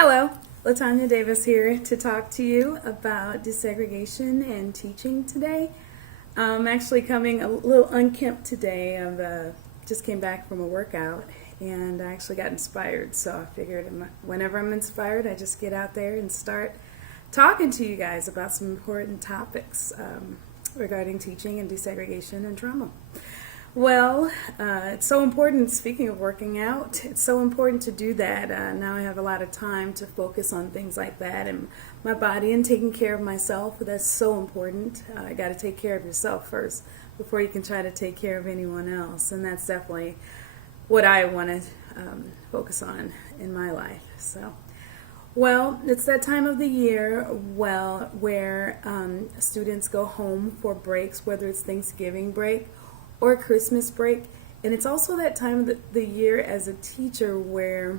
Hello, Latonya Davis here to talk to you about desegregation and teaching today. I'm actually coming a little unkempt today. I just came back from a workout and I actually got inspired, so I figured whenever I'm inspired I just get out there and start talking to you guys about some important topics regarding teaching and desegregation and trauma. Well, it's so important, speaking of working out, it's so important to do that. Now I have a lot of time to focus on things like that and my body and taking care of myself. That's so important. You got to take care of yourself first before you can try to take care of anyone else. And that's definitely what I want to focus on in my life. Well, it's that time of the year where students go home for breaks, whether it's Thanksgiving break or Christmas break. And it's also that time of the year as a teacher where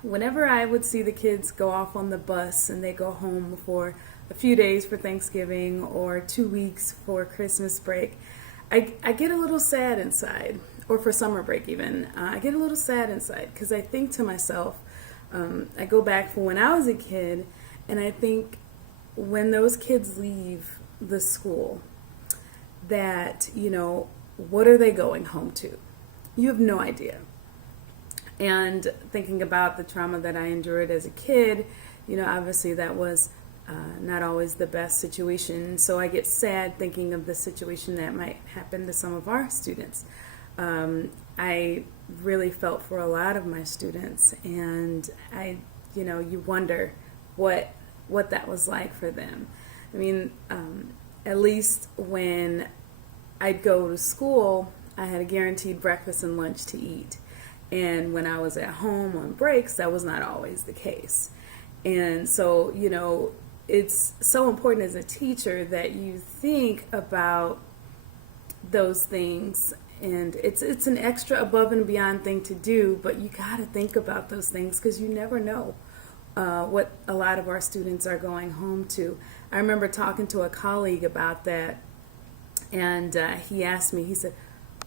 whenever I would see the kids go off on the bus and they go home for a few days for Thanksgiving or 2 weeks for Christmas break, I get a little sad inside, or for summer break even. I get a little sad inside because I think to myself, I go back for when I was a kid, and I think when those kids leave the school, that, what are they going home to? You have no idea. And thinking about the trauma that I endured as a kid, obviously that was not always the best situation. So I get sad thinking of the situation that might happen to some of our students. I really felt for a lot of my students, and you wonder what that was like for them. I mean, at least when I'd go to school, I had a guaranteed breakfast and lunch to eat. And when I was at home on breaks, that was not always the case. And so, it's so important as a teacher that you think about those things. And it's an extra above and beyond thing to do, but you got to think about those things because you never know what a lot of our students are going home to. I remember talking to a colleague about that, and he asked me, he said,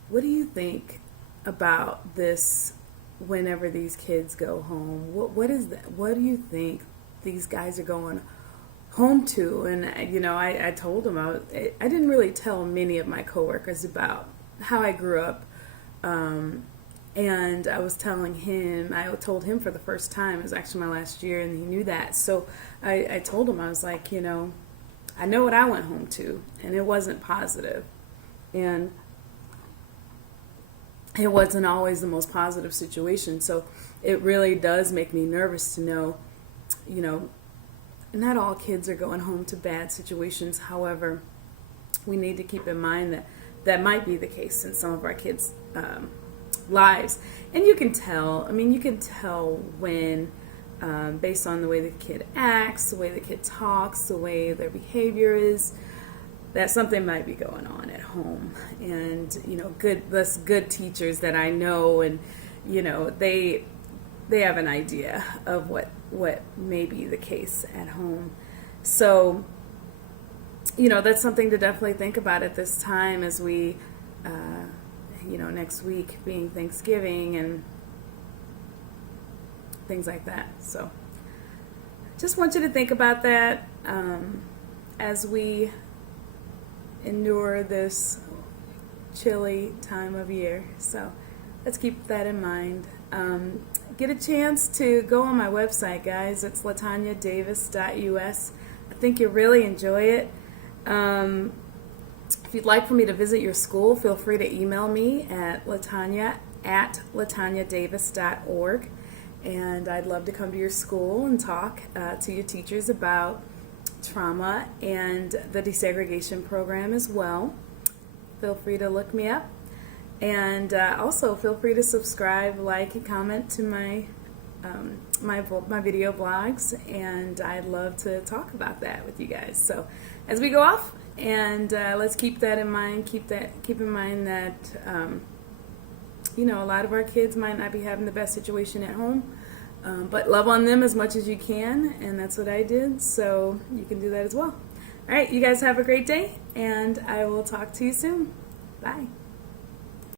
what do you think about this whenever these kids go home? What is that? What do you think these guys are going home to? And, I told him, I didn't really tell many of my coworkers about how I grew up, and I was telling him, I told him for the first time, it was actually my last year, and he knew that. So I told him, I was like, I know what I went home to, and it wasn't positive. And it wasn't always the most positive situation. So it really does make me nervous to know, not all kids are going home to bad situations. However, we need to keep in mind that that might be the case in some of our kids' lives. And you can tell, when, based on the way the kid acts, the way the kid talks, the way their behavior is, that something might be going on at home. And, good teachers that I know, and, they have an idea of what may be the case at home. So, that's something to definitely think about at this time as we, next week being Thanksgiving and things like that. So just want you to think about that as we endure this chilly time of year. So let's keep that in mind. Get a chance to go on my website, guys. It's latonyadavis.us. I think you'll really enjoy it. If you'd like for me to visit your school, feel free to email me at latonyadavis.org, and I'd love to come to your school and talk to your teachers about trauma and the desegregation program as well. Feel free to look me up, and also feel free to subscribe, like, and comment to my video blogs, and I'd love to talk about that with you guys. So as we go off, and let's keep that in mind. Keep in mind that a lot of our kids might not be having the best situation at home, but love on them as much as you can, and that's what I did. So you can do that as well. All right, you guys have a great day, and I will talk to you soon. Bye.